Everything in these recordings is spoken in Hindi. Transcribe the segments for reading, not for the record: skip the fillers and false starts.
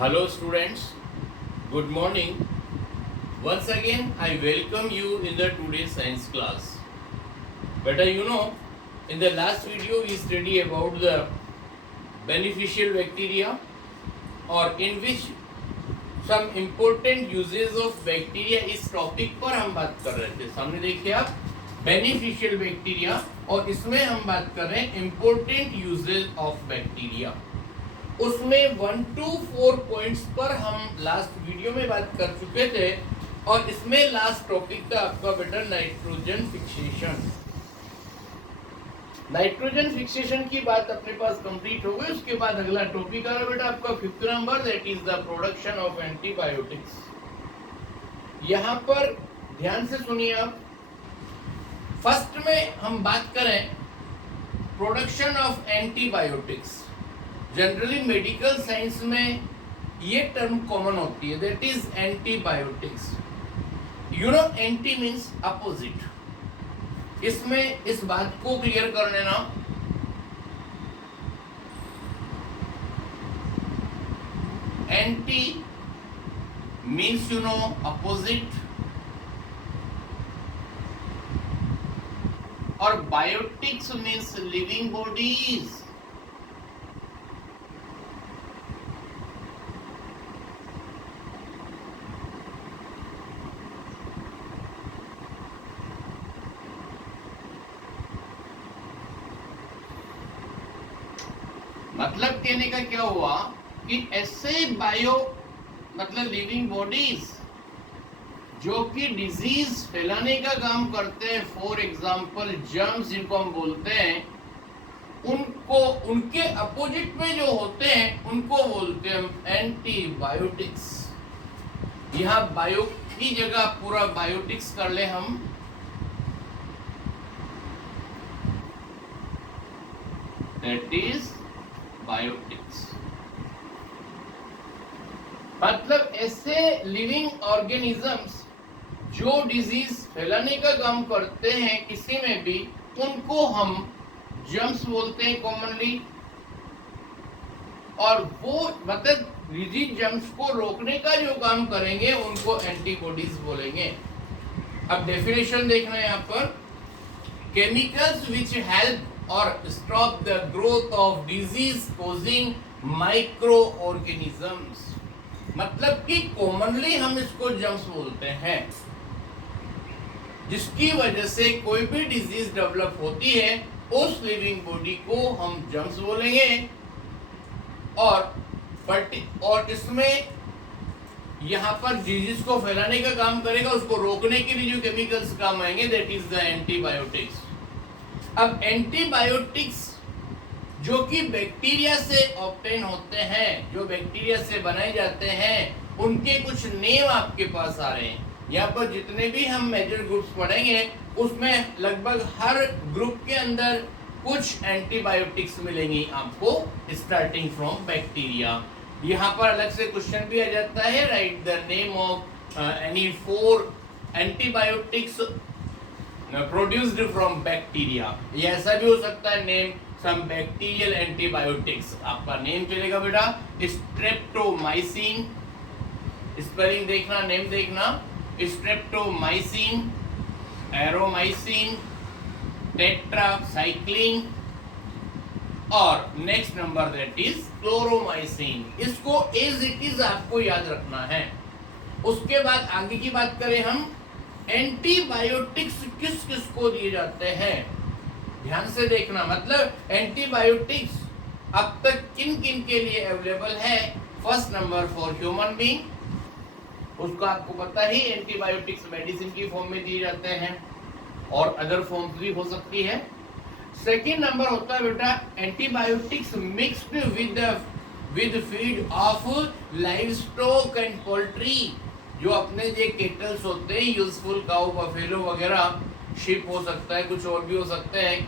Hello students, good morning. Once again I welcome you in the today's science class. Beta, in the last video we studied about the beneficial bacteria, or in which some important uses of bacteria इस टॉपिक पर हम बात कर रहे थे. सामने देखिए आप बेनिफिशियल बैक्टीरिया, और इसमें हम बात कर रहे हैं इम्पोर्टेंट यूजेज ऑफ बैक्टीरिया. उसमें 1 to 4 पॉइंट्स पर हम लास्ट वीडियो में बात कर चुके थे, और इसमें लास्ट टॉपिक था आपका बेटा नाइट्रोजन फिक्सेशन. नाइट्रोजन फिक्सेशन की बात अपने पास कंप्लीट हो गई. उसके बाद अगला टॉपिक आ रहा बेटा आपका 5th number, that is the production of antibiotics. यहाँ पर ध्यान से सुनिए आप. फर्स्ट में हम बात करें production of antibiotics. Generally medical science में ये टर्म कॉमन होती है, that is antibiotics. Anti means opposite. इसमें इस बात को क्लियर कर लेना, एंटी मीन्स अपोजिट, और बायोटिक्स मीन्स लिविंग बॉडीज. मतलब कहने का क्या हुआ कि ऐसे बायो मतलब लिविंग बॉडीज जो कि डिजीज फैलाने का काम करते हैं, फॉर एग्जांपल जर्म्स जिनको हम बोलते हैं, उनको उनके अपोजिट में जो होते हैं उनको बोलते हैं हम एंटीबायोटिक्स. यहाँ बायो की जगह पूरा बायोटिक्स कर ले हम. That is biotics. मतलब ऐसे लिविंग ऑर्गेनिजम्स जो डिजीज फैलाने का काम करते हैं किसी में भी, उनको हम जर्म्स बोलते हैं कॉमनली, और वो मतलब डिजीज जर्म्स को रोकने का जो काम करेंगे उनको एंटीबॉडीज बोलेंगे. अब डेफिनेशन देखना है यहाँ पर. Chemicals which help or stop the growth of disease causing microorganisms. मतलब कि कॉमनली हम इसको जर्म्स बोलते हैं, जिसकी वजह से कोई भी डिजीज डेवलप होती है उस लिविंग बॉडी को हम जर्म्स बोलेंगे. और इसमें यहाँ पर डिजीज को फैलाने का काम करेगा, उसको रोकने के लिए जो केमिकल्स काम आएंगे, दैट इज द एंटीबायोटिक्स. अब एंटीबायोटिक्स जो कि बैक्टीरिया से ऑब्टेन होते हैं, जो बैक्टीरिया से बनाए जाते हैं, उनके कुछ नेम आपके पास आ रहे हैं. यहाँ पर जितने भी हम मेजर ग्रुप्स पढ़ेंगे उसमें लगभग हर ग्रुप के अंदर कुछ एंटीबायोटिक्स मिलेंगी आपको, स्टार्टिंग फ्रॉम बैक्टीरिया. यहाँ पर अलग से क्वेश्चन भी आ जाता है, right the name of any 4 antibiotics produced from bacteria. ये ऐसा भी हो सकता है नेम सम बैक्टीरियल एंटीबायोटिक्स. आपका नेम चलेगा बेटा स्ट्रेप्टोमाइसिन. स्पेलिंग देखना, नेम देखना, स्ट्रेप्टोमाइसिन, एरोमाइसिन, टेट्रासाइक्लिन, और नेक्स्ट नंबर दैट इज क्लोरोमाइसिन. इसको एज इट इज आपको याद रखना है. उसके बाद आगे की बात करें हम, एंटीबायोटिक्स किस किस को दिए जाते हैं. ध्यान से देखना, मतलब एंटीबायोटिक्स अब तक किन किन के लिए अवेलेबल है. First number for human being, उसको आपको पता ही एंटीबायोटिक्स मेडिसिन की फॉर्म में दिए जाते हैं, और अदर फॉर्म्स भी हो सकती है. सेकेंड नंबर होता है बेटा antibiotics mixed with feed of livestock and poultry. जो अपने जो केटल्स होते हैं, यूजफुल काउ, बफेलो वगैरह, शिप हो सकता है, कुछ और भी हो सकते हैं,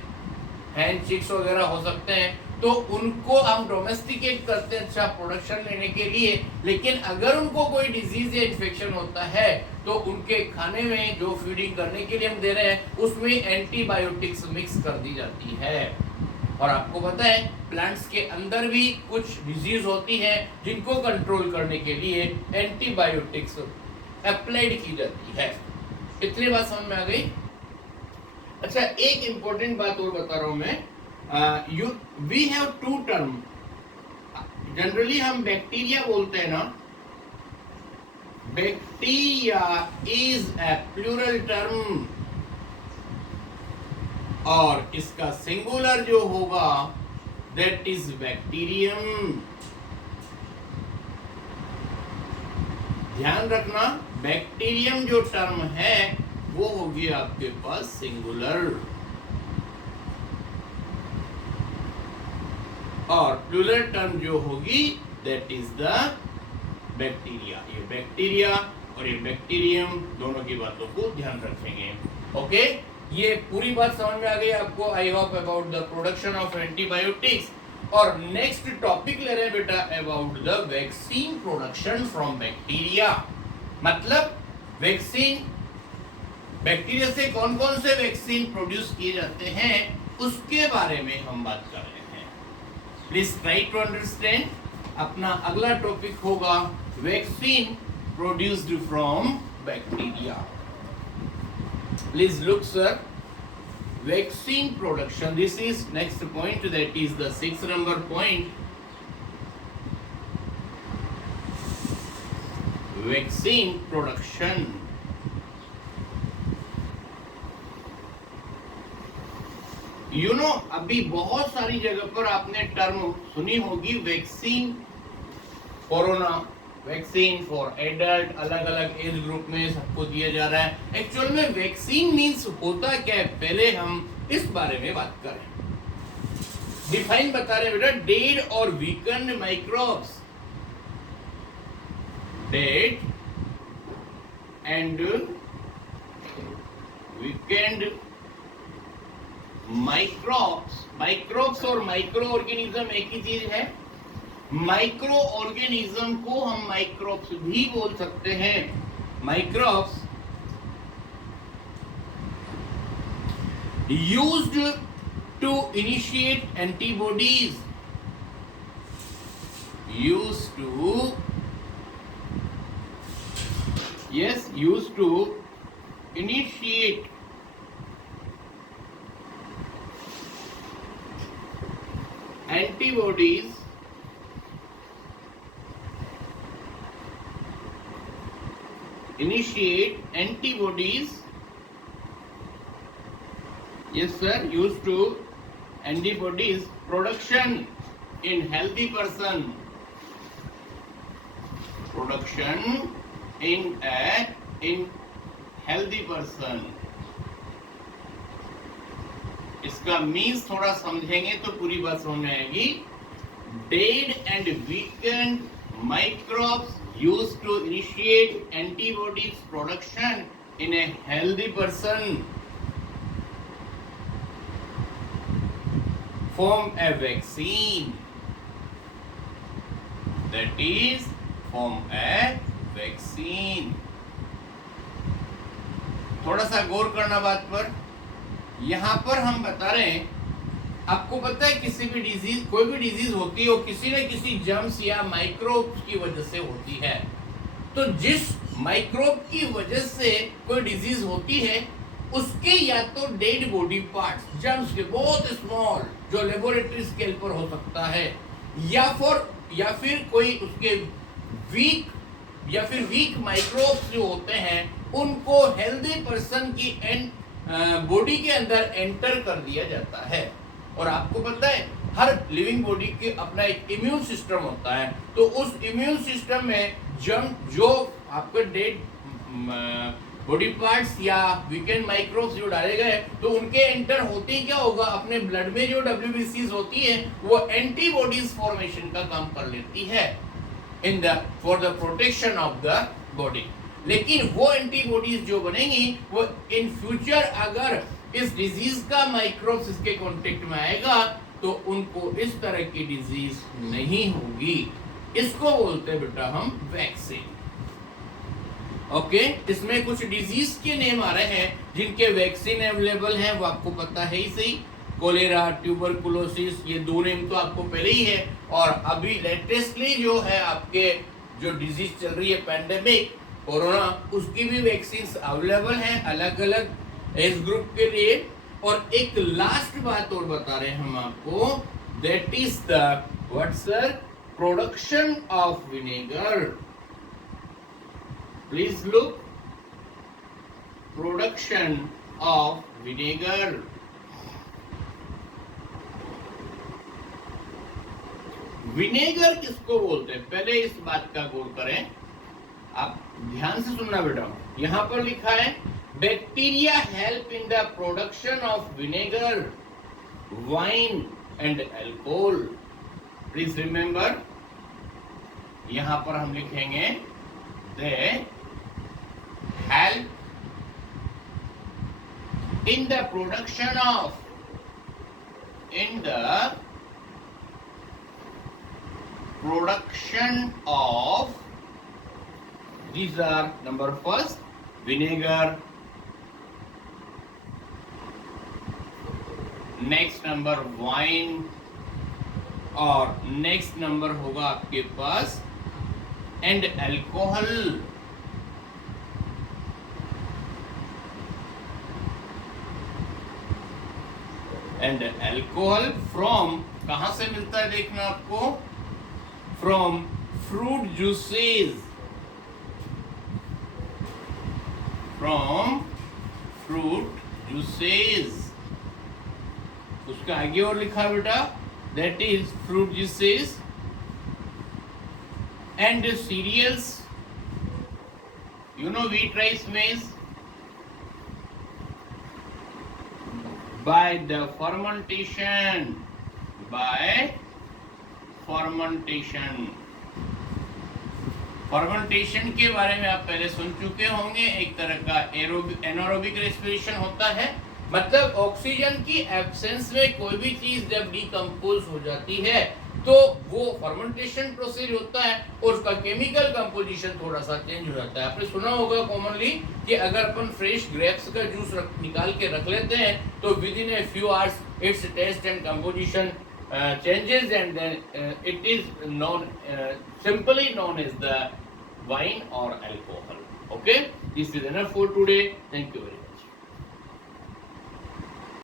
हैंड चिक्स वगैरह हो सकते हैं, तो उनको हम डोमेस्टिकेट करते हैं अच्छा प्रोडक्शन लेने के लिए. लेकिन अगर उनको कोई डिजीज या इन्फेक्शन होता है तो उनके खाने में जो फीडिंग करने के लिए हम दे रहे हैं उसमें एंटीबायोटिक्स मिक्स कर दी जाती है. और आपको पता है प्लांट्स के अंदर भी कुछ डिजीज होती है जिनको कंट्रोल करने के लिए एंटीबायोटिक्स अप्लाइड की जाती है। इतनी बात समझ में आ गई। अच्छा, एक इंपॉर्टेंट बात और बता रहा हूं मैं। We have two term. Generally हम बैक्टीरिया बोलते हैं ना, bacteria is a plural term और इसका सिंगुलर जो होगा दैट इज बैक्टीरियम। ध्यान रखना, बैक्टीरियम जो टर्म है वो होगी आपके पास सिंगुलर और प्लूरल टर्म जो होगी दैट इज द बैक्टीरिया। ये बैक्टीरिया और ये बैक्टीरियम दोनों की बातों को ध्यान रखेंगे। ओके, ये पूरी बात समझ में आ गई आपको, I hope, about the production of antibiotics. और नेक्स्ट टॉपिक ले रहे हैं बेटा about the vaccine production from bacteria. मतलब वैक्सीन, बैक्टीरिया से कौन कौन से वैक्सीन प्रोड्यूस किए जाते हैं उसके बारे में हम बात कर रहे हैं। Please try to understand. अपना अगला टॉपिक होगा vaccine produced from bacteria. Please look, sir. Vaccine production. This is next point. That is the 6th number point. Vaccine production. You know, अभी बहुत सारी जगह पर आपने टर्म सुनी होगी, vaccine, corona vaccine for adult, अलग अलग एज ग्रुप में सबको दिया जा रहा है। एक्चुअल में वैक्सीन मींस होता क्या है, पहले हम इस बारे में बात करें। डिफाइन बता रहे हैं बेटा, डेड और weekend microbes, dead and weakened microbes. Microbes और माइक्रो ऑर्गेनिज्म एक ही चीज है। माइक्रो ऑर्गेनिज्म को हम माइक्रोब्स भी बोल सकते हैं। Microbes used to initiate antibodies, used to initiate antibodies yes sir, used to antibodies production in healthy person, production in healthy person। इसका मीन्स थोड़ा समझेंगे तो पूरी बात समझ में आएगी। Dead and weakened microbes used to initiate antibodies production in a healthy person, form a vaccine, that is form a vaccine। थोड़ा सा गौर करना बात पर। यहां पर हम बता रहे हैं, आपको पता है किसी भी डिजीज, कोई भी डिजीज होती है वो किसी न किसी जर्म्स या माइक्रोब की वजह से होती है। तो जिस माइक्रोब की वजह से कोई डिजीज होती है उसके या तो डेड बॉडी पार्ट्स, जर्म्स के बहुत स्मॉल, जो लेबोरेटरी स्केल पर हो सकता है, या फिर कोई उसके वीक माइक्रोब्स जो होते हैं उनको हेल्दी पर्सन की बॉडी के अंदर एंटर कर दिया जाता है। और आपको पता है हर लिविंग बॉडी के अपना एक इम्यून सिस्टम होता है, तो उस इम्यून सिस्टम में जो आपके डेड बॉडी पार्ट्स या वीकेंड माइक्रोब्स जो डाले गए तो उनके एंटर होते ही क्या होगा, अपने ब्लड में जो WBCs होती है वो एंटीबॉडीज फॉर्मेशन का काम कर लेती है for the protection of the body. लेकिन वो एंटीबॉडीज जो बनेंगी वो इन फ्यूचर अगर इस डिजीज का माइक्रोब्स इसके कांटेक्ट में आएगा तो उनको इस तरह की डिजीज नहीं होगी। इसको बोलते हैं बेटा हम वैक्सीन। ओके, इसमें कुछ डिजीज के नेम आ रहे हैं जिनके वैक्सीन अवेलेबल हैं, वो आपको पता है ही सही। कोलेरा, ट्यूबरकुलोसिस, ये 2 नेम तो आपको पहले ही है। और अभी लेटेस्टली जो है आपके जो डिजीज चल रही है पेंडेमिक कोरोना, उसकी भी वैक्सीन अवेलेबल है अलग अलग एज ग्रुप के लिए। और एक लास्ट बात और बता रहे हैं हम आपको, that is the what sir, production of vinegar. Please look, production of vinegar. Vinegar किसको बोलते हैं, पहले इस बात का गौर करें, आप ध्यान से सुनना बेटा। यहां पर लिखा है bacteria help in the production of vinegar, wine and alcohol. Please remember, यहां पर हम लिखेंगे they help in the production of, in the production of, these are number first vinegar, next number wine, और next number होगा आपके पास and alcohol। And alcohol from, कहां से मिलता है देखना आपको, from fruit juices, from fruit juices. उसका आगे और लिखा बेटा, that is fruit juices and cereals, you know wheat, rice, maize, by the fermentation, by fermentation। Fermentation के बारे में आप पहले सुन चुके होंगे, एक तरह का एनारोबिक रेस्पिरेशन होता है, मतलब ऑक्सीजन की एब्सेंस में कोई भी चीज जब डिकम्पोज हो जाती है तो वो फर्मेंटेशन प्रोसेस होता है और उसका केमिकल कंपोजिशन थोड़ा सा चेंज हो जाता है। आपने सुना होगा कॉमनली कि अगर अपन फ्रेश ग्रेप्स का जूस निकाल के रख लेते हैं तो within a few hours its taste and composition changes and then it is known simply known as the wine or alcohol. Okay, this is enough for today. Thank you very much.